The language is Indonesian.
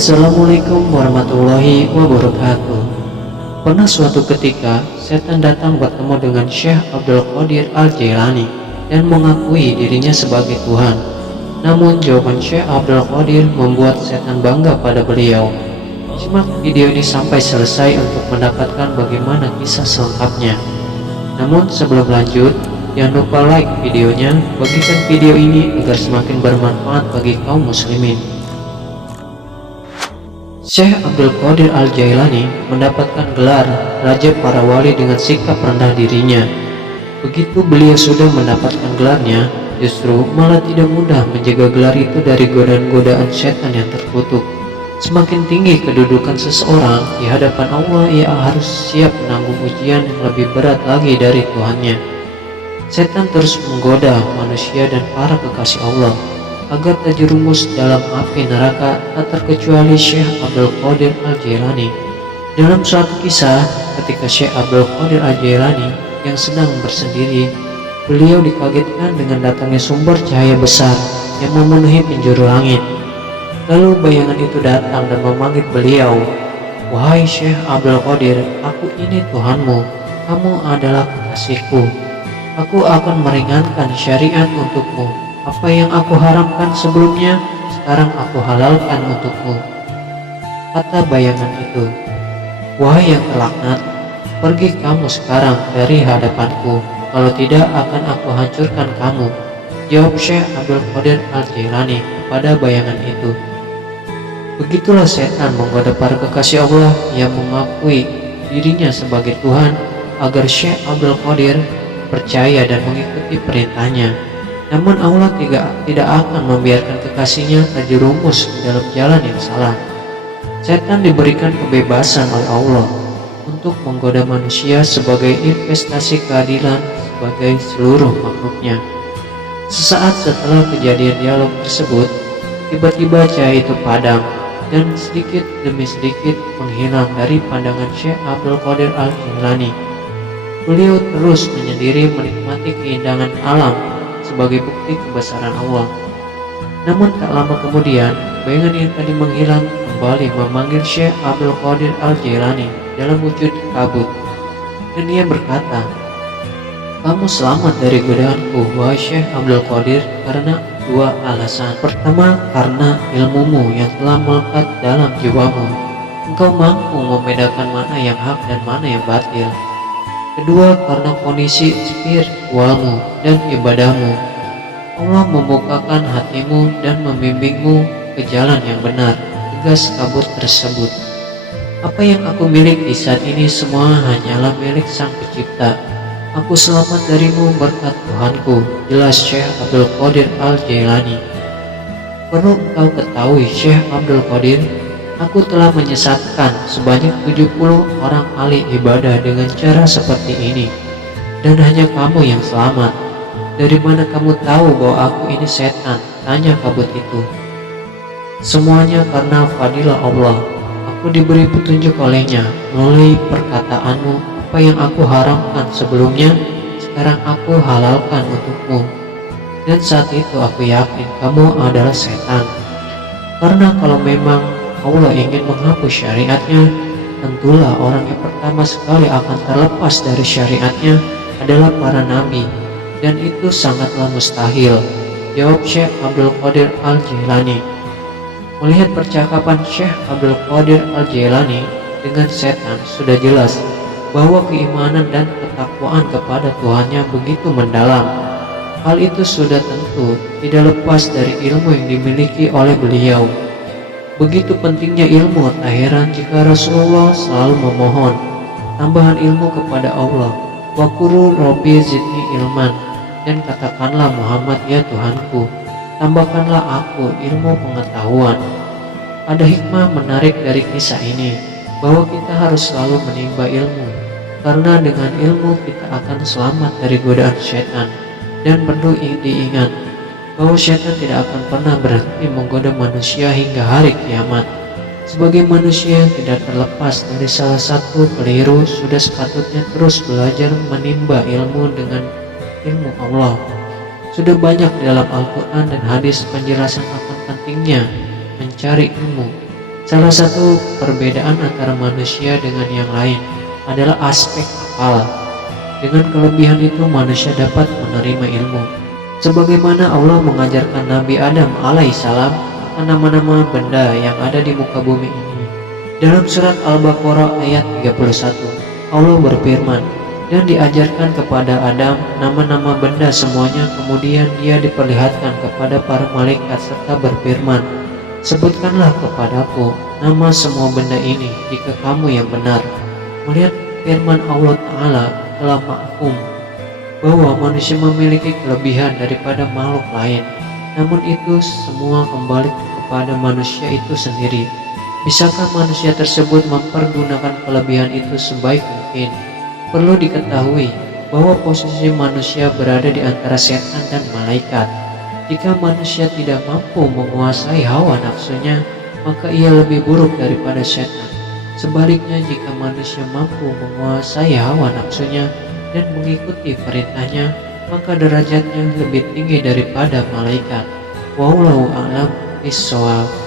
Assalamualaikum warahmatullahi wabarakatuh. Pernah suatu ketika setan datang bertemu dengan Syekh Abdul Qadir Al-Jailani dan mengakui dirinya sebagai Tuhan. Namun jawaban Syekh Abdul Qadir membuat setan bangga pada beliau. Simak video ini sampai selesai untuk mendapatkan bagaimana kisah selengkapnya. Namun sebelum lanjut, jangan lupa like videonya, bagikan video ini agar semakin bermanfaat bagi kaum muslimin. Syekh Abdul Qadir Al-Jailani mendapatkan gelar Raja para Wali dengan sikap rendah dirinya. Begitu beliau sudah mendapatkan gelarnya, justru malah tidak mudah menjaga gelar itu dari godaan-godaan setan yang terkutuk. Semakin tinggi kedudukan seseorang di hadapan Allah, ia harus siap menanggung ujian yang lebih berat lagi dari Tuhannya. Setan terus menggoda manusia dan para kekasih Allah agar terjerumus dalam api neraka, tak terkecuali Syekh Abdul Qadir Al-Jailani. Dalam suatu kisah, ketika Syekh Abdul Qadir Al-Jailani yang sedang bersendiri, beliau dikagetkan dengan datangnya sumber cahaya besar yang memenuhi penjuru langit. Lalu bayangan itu datang dan memanggil beliau, "Wahai Syekh Abdul Qadir, aku ini Tuhanmu, kamu adalah kekasihku. Aku akan meringankan syariat untukmu. Apa yang aku haramkan sebelumnya, sekarang aku halalkan untukmu." Kata bayangan itu, "Wahai yang terlaknat, pergi kamu sekarang dari hadapanku, kalau tidak akan aku hancurkan kamu," jawab Syekh Abdul Qadir Al-Jailani pada bayangan itu. Begitulah setan menggoda para kekasih Allah yang mengakui dirinya sebagai Tuhan agar Syekh Abdul Qadir percaya dan mengikuti perintahnya. Namun Allah tidak akan membiarkan kekasihnya terjerumus dalam jalan yang salah. Setan diberikan kebebasan oleh Allah untuk menggoda manusia sebagai investasi keadilan sebagai seluruh makhluknya. Sesaat setelah kejadian dialog tersebut, tiba-tiba cahaya itu padam dan sedikit demi sedikit menghilang dari pandangan Syekh Abdul Qadir Al-Jailani. Beliau terus menyendiri menikmati keindahan alam sebagai bukti kebesaran Allah. Namun tak lama kemudian, bayangan yang tadi menghilang kembali memanggil Syekh Abdul Qadir Al-Jailani dalam wujud kabut, dan ia berkata, "Kamu selamat dari godaanku, wahai Syekh Abdul Qadir, karena dua alasan. Pertama, karena ilmumu yang telah melekat dalam jiwamu. Engkau mampu membedakan mana yang hak dan mana yang batil. Kedua, karena kondisi spiritualmu dan ibadahmu. Allah membukakan hatimu dan membimbingmu ke jalan yang benar," tegas kabut tersebut. "Apa yang aku miliki saat ini semua hanyalah milik Sang Pencipta. Aku selamat darimu berkat Tuhanku," jelas Syekh Abdul Qadir Al-Jailani. "Perlu engkau ketahui Syekh Abdul Qadir, aku telah menyesatkan sebanyak 70 orang ahli ibadah dengan cara seperti ini, dan hanya kamu yang selamat. Dari mana kamu tahu bahwa aku ini setan?" tanya kabut itu. "Semuanya karena fadilah Allah. Aku diberi petunjuk olehnya melalui perkataanmu. Apa yang aku haramkan sebelumnya, sekarang aku halalkan untukmu. Dan saat itu aku yakin kamu adalah setan. Karena kalau memang Allah ingin menghapus syariatnya, tentulah orang yang pertama sekali akan terlepas dari syariatnya adalah para nabi, dan itu sangatlah mustahil," jawab Syekh Abdul Qadir Al-Jailani. Melihat percakapan Syekh Abdul Qadir Al-Jailani dengan setan, sudah jelas bahwa keimanan dan ketakwaan kepada Tuhannya begitu mendalam. Hal itu sudah tentu tidak lepas dari ilmu yang dimiliki oleh beliau. Begitu pentingnya ilmu, tak heran jika Rasulullah selalu memohon tambahan ilmu kepada Allah. "Wa qul Rabbi zidni ilman," dan katakanlah, "Muhammad, ya Tuhanku, tambahkanlah aku ilmu pengetahuan." Ada hikmah menarik dari kisah ini, bahwa kita harus selalu menimba ilmu, karena dengan ilmu kita akan selamat dari godaan syaitan. Dan perlu diingat bahwa syaitan tidak akan pernah berhenti menggoda manusia hingga hari kiamat. Sebagai manusia yang tidak terlepas dari salah satu keliru, sudah sepatutnya terus belajar menimba ilmu dengan ilmu Allah. Sudah banyak dalam Al-Quran dan hadis penjelasan akan pentingnya mencari ilmu. Salah satu perbedaan antara manusia dengan yang lain adalah aspek akal. Dengan kelebihan itu manusia dapat menerima ilmu. Sebagaimana Allah mengajarkan Nabi Adam alaihissalam akan nama-nama benda yang ada di muka bumi ini. Dalam surat Al-Baqarah ayat 31, Allah berfirman, dan diajarkan kepada Adam nama-nama benda semuanya, kemudian dia diperlihatkan kepada para malaikat serta berfirman, sebutkanlah kepadaku nama semua benda ini jika kamu yang benar. Melihat firman Allah Ta'ala telah maklum bahwa manusia memiliki kelebihan daripada makhluk lain, namun itu semua kembali kepada manusia itu sendiri. Bisakah manusia tersebut mempergunakan kelebihan itu sebaik mungkin? Perlu diketahui bahwa posisi manusia berada di antara setan dan malaikat. Jika manusia tidak mampu menguasai hawa nafsunya, maka ia lebih buruk daripada setan. Sebaliknya, jika manusia mampu menguasai hawa nafsunya dan mengikuti perintahnya, maka derajatnya lebih tinggi daripada malaikat. Wallahu a'lam bishawab.